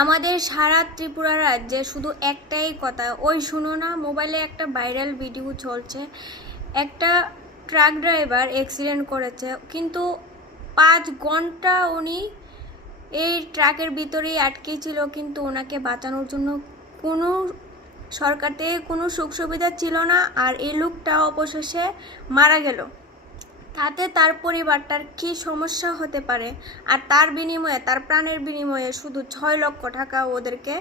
আমাদের সারা ত্রিপুরা রাজ্যে শুধু একটাই কথা। ওই শুনো না, মোবাইলে একটা ভাইরাল ভিডিও চলছে। একটা ট্রাক ড্রাইভার অ্যাক্সিডেন্ট করেছে, কিন্তু পাঁচ ঘণ্টা উনি এই ট্রাকের ভিতরেই আটকে ছিল, কিন্তু ওনাকে বাঁচানোর জন্য কোনো সরকার থেকে কোনো সুখ সুবিধা ছিল না। আর এই লোকটা অবশেষে মারা গেল। তাতে তার পরিবারটার কি সমস্যা হতে পারে আর তার বিনিময়ে, তার প্রাণের বিনিময়ে শুধু ছয় লক্ষ টাকা ওদেরকে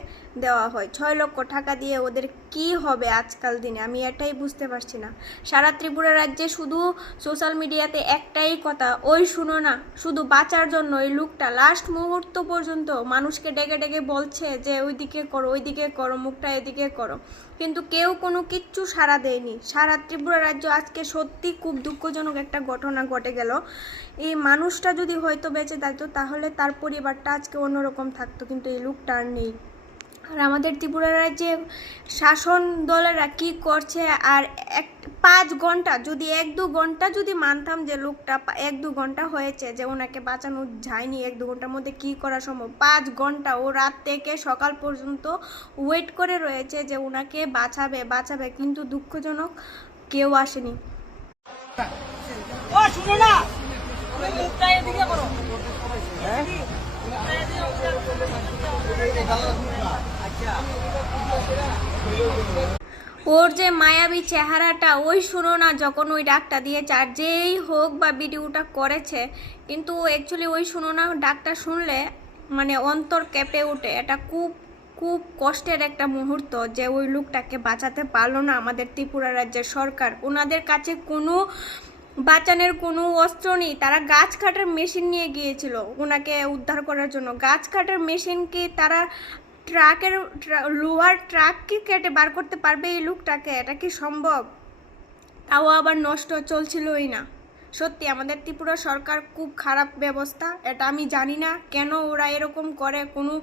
দেওয়া হয়। ছয় লক্ষ টাকা দিয়ে ওদের কি হবে আজকাল দিনে? আমি এটাই বুঝতে পারছি না। সারা ত্রিপুরা রাজ্যে শুধু সোশ্যাল মিডিয়াতে একটাই কথা, ওই শুনো না, শুধু বাঁচার জন্য ওই লোকটা লাস্ট মুহূর্ত পর্যন্ত মানুষকে ডেকে ডেকে বলছে যে, ওইদিকে করো ওইদিকে করো, মুখটা এদিকে করো। কিন্তু কেউ কোনো কিচ্ছু সাড়া দেয়নি। সারা ত্রিপুরা রাজ্য আজকে সত্যি খুব দুঃখজনক একটা ঘটনা ঘটে গেল। এই মানুষটা যদি হয়তো বেঁচে থাকতো, তাহলে তার পরিবারটা আজকে অন্যরকম থাকতো, কিন্তু এই লোকটা আর নেই। আর আমাদের ত্রিপুরা রাজ্যে শাসন দলেরা কি করছে? আর এক, পাঁচ ঘণ্টা, যদি এক দু ঘণ্টা যদি মানতাম যে লোকটা এক দু ঘণ্টা হয়েছে যে ওনাকে বাঁচানো যায়নি এক দু ঘণ্টার মধ্যে কি করা সম্ভব? পাঁচ ঘণ্টা, ও রাত থেকে সকাল পর্যন্ত ওয়েট করে রয়েছে যে ওনাকে বাঁচাবে বাঁচাবে, কিন্তু দুঃখজনক কেউ আসেনি। ওর যে মায়াবী চেহারাটা, ওই শুনো না যখন ওই ডাকটা দিয়েছে, আর যেই হোক বা ভিডিওটা করেছে, কিন্তু অ্যাকচুয়ালি ওই শুনো না ডাকটা শুনলে মানে অন্তর কেঁপে ওঠে। এটা খুব খুব কষ্টের একটা মুহূর্ত যে ওই লোকটাকে বাঁচাতে পারল না আমাদের ত্রিপুরা রাজ্যের সরকার। ওনাদের কাছে কোনো বাঁচানোর কোনো অস্ত্র নেই। তারা গাছ কাটার মেশিন নিয়ে গিয়েছিল ওনাকে উদ্ধার করার জন্য। গাছ কাটার মেশিনকে তারা ট্রাকের ট্রা- লোহার ট্রাক কি কেটে বার করতে পারবে এই লোকটাকে? এটা কি সম্ভব? তাও আবার নষ্ট চলছিলই না। সত্যি আমাদের ত্রিপুরা সরকার খুব খারাপ ব্যবস্থা, এটা আমি জানি না। কেন ওরা এরকম করে? কোনো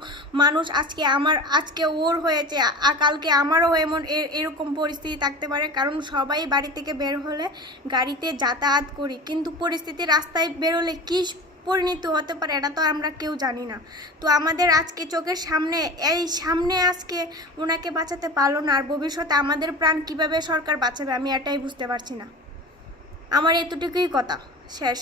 মানুষ আজকে আমার, আজকে ওর হয়েছে কালকে আমারও এমন এরকম পরিস্থিতি থাকতে পারে। কারণ সবাই বাড়ি থেকে বের হলে গাড়িতে যাতায়াত করি। কিন্তু পরিস্থিতি রাস্তায় বেরোলে কী পরিণত হতে পারে এটা তো আমরা কেউ জানি না। তো আমাদের আজকে চোখের সামনে, এই সামনে আজকে ওনাকে বাঁচাতে পারল না। আর ভবিষ্যতে আমাদের প্রাণ কীভাবে সরকার বাঁচাবে আমি এটাই বুঝতে পারছি না। আমার এতটুকুই কথা। শেষ।